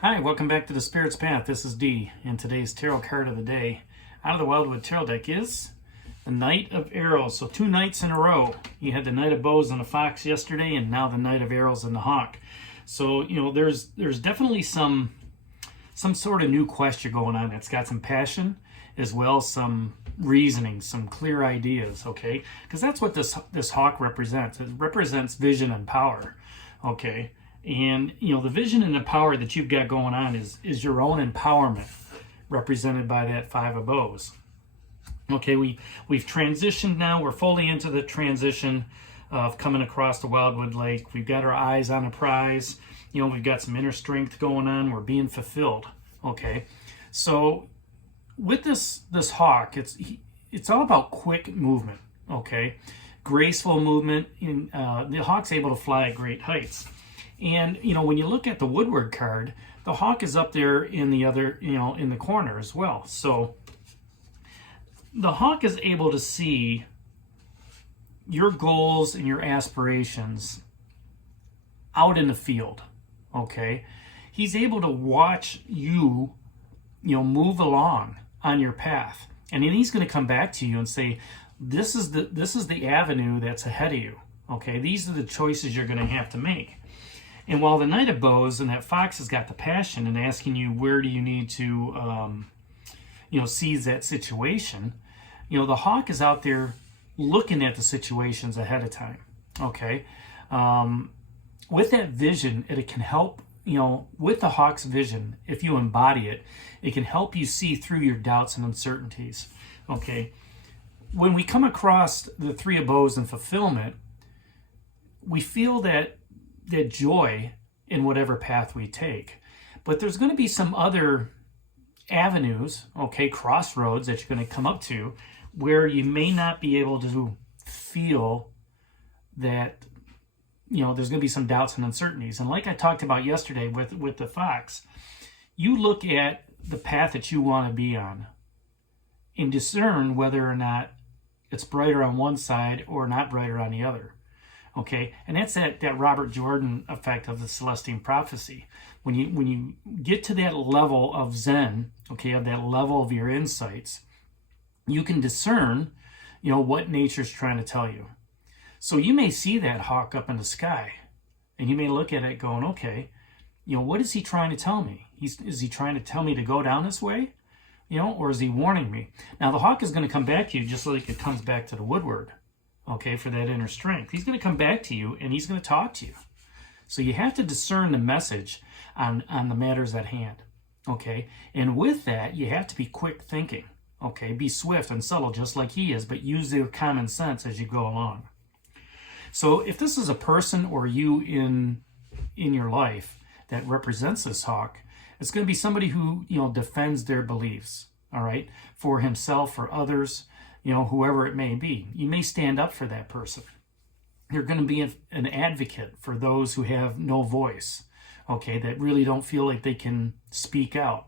Hi, welcome back to the Spirit's Path. This is Dee, and today's tarot card of the day out of the Wildwood Tarot deck is the Knight of Arrows. So 2 knights in a row. You had the Knight of Bows and the Fox yesterday, and now the Knight of Arrows and the Hawk. So, there's definitely some sort of new question going on that's got some passion as well as some reasoning, some clear ideas, okay? Because that's what this hawk represents. It represents vision and power, okay? And, the vision and the power that you've got going on is your own empowerment, represented by that 5 of Bows. Okay, we've transitioned now. We're fully into the transition of coming across the Wildwood Lake. We've got our eyes on a prize. We've got some inner strength going on. We're being fulfilled. Okay, so with this hawk, it's all about quick movement. Okay, graceful movement. The hawk's able to fly at great heights. And, when you look at the Woodward card, the hawk is up there in the other, in the corner as well. So the hawk is able to see your goals and your aspirations out in the field, okay? He's able to watch you, move along on your path. And then he's going to come back to you and say, this is the avenue that's ahead of you, okay? These are the choices you're going to have to make. And while the Knight of Bows and that Fox has got the passion and asking you where do you need to, seize that situation, the Hawk is out there looking at the situations ahead of time, okay? With that vision, it can help, with the Hawk's vision, if you embody it, it can help you see through your doubts and uncertainties, okay? When we come across the 3 of Bows and fulfillment, we feel that joy in whatever path we take. But there's going to be some other avenues, okay, crossroads that you're going to come up to where you may not be able to feel that, there's going to be some doubts and uncertainties. And like I talked about yesterday with the Fox, you look at the path that you want to be on and discern whether or not it's brighter on one side or not brighter on the other. Okay, and that's that Robert Jordan effect of the Celestine prophecy. When you get to that level of Zen, okay, of that level of your insights, you can discern, what nature's trying to tell you. So you may see that hawk up in the sky, and you may look at it going, okay, what is he trying to tell me? Is he trying to tell me to go down this way? Or is he warning me? Now the hawk is going to come back to you just like it comes back to the Woodward. Okay, for that inner strength. He's going to come back to you and he's going to talk to you. So you have to discern the message on the matters at hand. Okay, and with that, you have to be quick thinking. Okay, be swift and subtle just like he is, but use your common sense as you go along. So if this is a person or you in your life that represents this hawk, it's going to be somebody who, defends their beliefs, all right, for himself, for others, whoever it may be. You may stand up for that person. You're going to be an advocate for those who have no voice, okay, that really don't feel like they can speak out.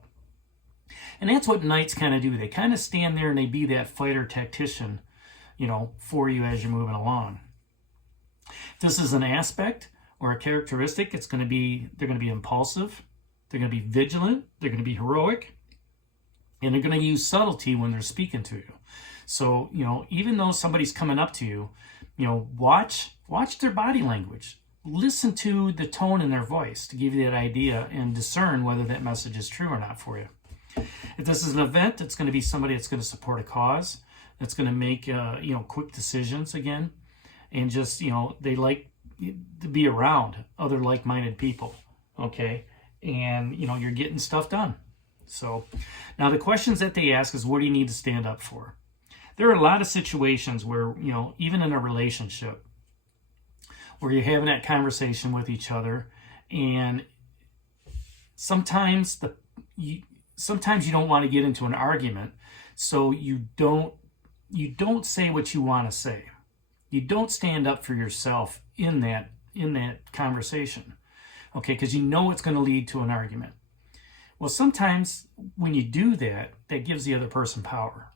And that's what knights kind of do. They kind of stand there and they be that fighter tactician, for you as you're moving along. If this is an aspect or a characteristic, they're going to be impulsive, they're going to be vigilant, they're going to be heroic, and they're going to use subtlety when they're speaking to you. So, even though somebody's coming up to you, watch their body language. Listen to the tone in their voice to give you that idea and discern whether that message is true or not for you. If this is an event, it's going to be somebody that's going to support a cause, that's going to make, quick decisions again. And just, they like to be around other like-minded people, okay? And, you're getting stuff done. So, now the questions that they ask is, what do you need to stand up for? There are a lot of situations where, even in a relationship, where you're having that conversation with each other, and sometimes you don't want to get into an argument, so you don't say what you want to say. You don't stand up for yourself in that conversation, okay? Because it's going to lead to an argument. Well, sometimes when you do that, that gives the other person power.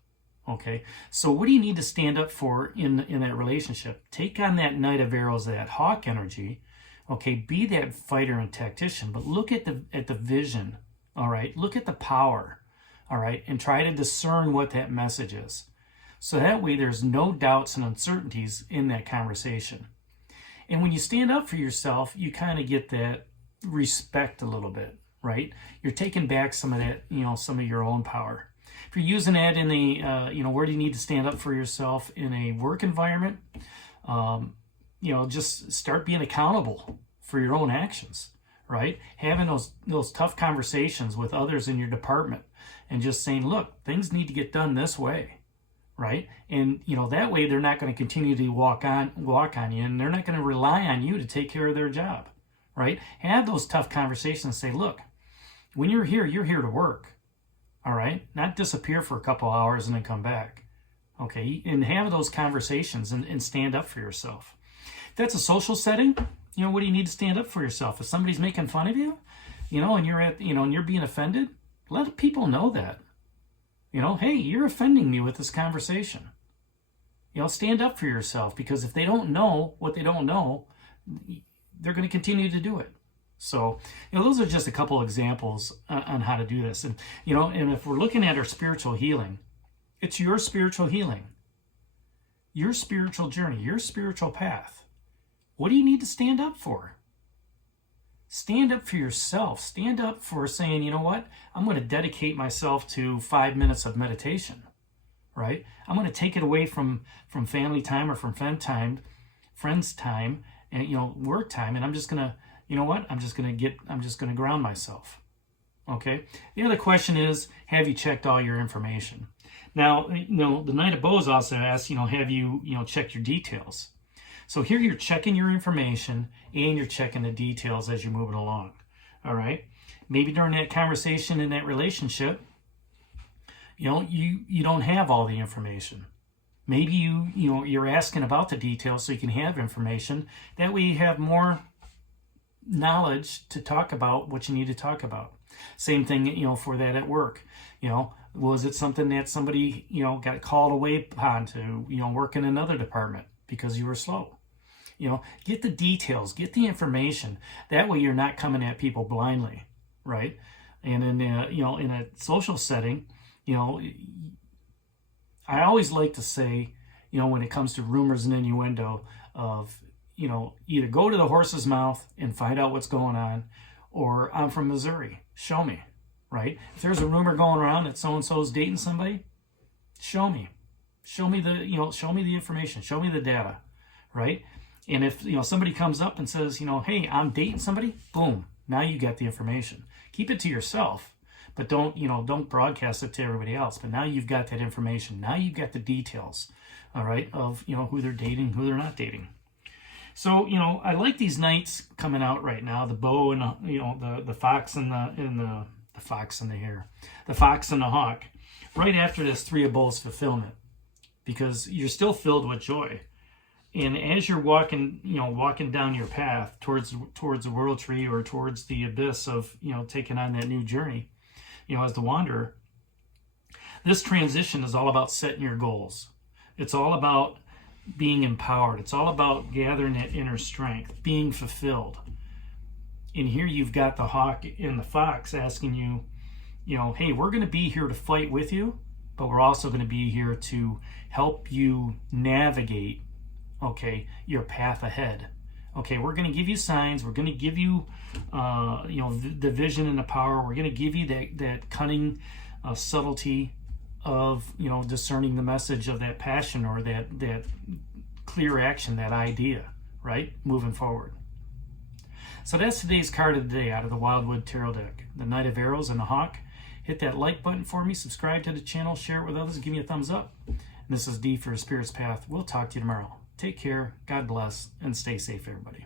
Okay, so what do you need to stand up for in that relationship? Take on that Knight of Arrows, that hawk energy, Okay, be that fighter and tactician, but look at the vision, all right? Look at the power, all right? And try to discern what that message is. So that way there's no doubts and uncertainties in that conversation. And when you stand up for yourself, you kind of get that respect a little bit, right? You're taking back some of that, some of your own power. If you're using that in a, where do you need to stand up for yourself in a work environment? Just start being accountable for your own actions, right? Having those tough conversations with others in your department and just saying, look, things need to get done this way, right? And, that way they're not going to continue to walk on you, and they're not going to rely on you to take care of their job, right? Have those tough conversations. Say, look, when you're here to work, all right? Not disappear for a couple hours and then come back, okay? And have those conversations and stand up for yourself. If that's a social setting, what do you need to stand up for yourself? If somebody's making fun of you, and you're and you're being offended, let people know that. Hey, you're offending me with this conversation. Stand up for yourself, because if they don't know what they don't know, they're going to continue to do it. So, those are just a couple examples on how to do this. And, and if we're looking at our spiritual healing, it's your spiritual healing, your spiritual journey, your spiritual path. What do you need to stand up for? Stand up for yourself. Stand up for saying, you know what? I'm going to dedicate myself to 5 minutes of meditation, right? I'm going to take it away from family time or from friends time, and, work time. And I'm just going to, I'm just going to ground myself. Okay. The other question is, have you checked all your information? Now, the Knight of Bows also asks, have you, checked your details? So here you're checking your information and you're checking the details as you're moving along. All right. Maybe during that conversation in that relationship, you don't have all the information. Maybe you're asking about the details so you can have information. That way you have more knowledge to talk about what you need to talk about. Same thing, for that at work. Was it something that somebody, got called away upon to, work in another department because you were slow? Get the details, get the information. That way you're not coming at people blindly, right? And in a social setting, I always like to say, when it comes to rumors and innuendo of, either go to the horse's mouth and find out what's going on, or I'm from Missouri, show me, right? If there's a rumor going around that so-and-so's dating somebody, show me the information, show me the data, right? And if, somebody comes up and says, hey, I'm dating somebody, boom, now you got the information. Keep it to yourself, but don't broadcast it to everybody else. But now you've got that information. Now you've got the details, all right, of, who they're dating, who they're not dating. So, I like these knights coming out right now, the bow and, the fox and the fox and the hare, the fox and the hawk, right after this Three of Bowls fulfillment, because you're still filled with joy. And as you're walking down your path towards the world tree or towards the abyss of, taking on that new journey, as the wanderer, this transition is all about setting your goals. It's all about being empowered. It's all about gathering that inner strength, being fulfilled. And here you've got the hawk and the fox asking you, hey, we're going to be here to fight with you, but we're also going to be here to help you navigate, okay, your path ahead. Okay, we're going to give you signs. We're going to give you, the vision and the power. We're going to give you that cunning subtlety of, discerning the message of that passion or that clear action, that idea, right? Moving forward. So that's today's card of the day out of the Wildwood Tarot deck. The Knight of Arrows and the Hawk. Hit that like button for me. Subscribe to the channel. Share it with others. Give me a thumbs up. And this is D for Spirit's Path. We'll talk to you tomorrow. Take care, God bless, and stay safe, everybody.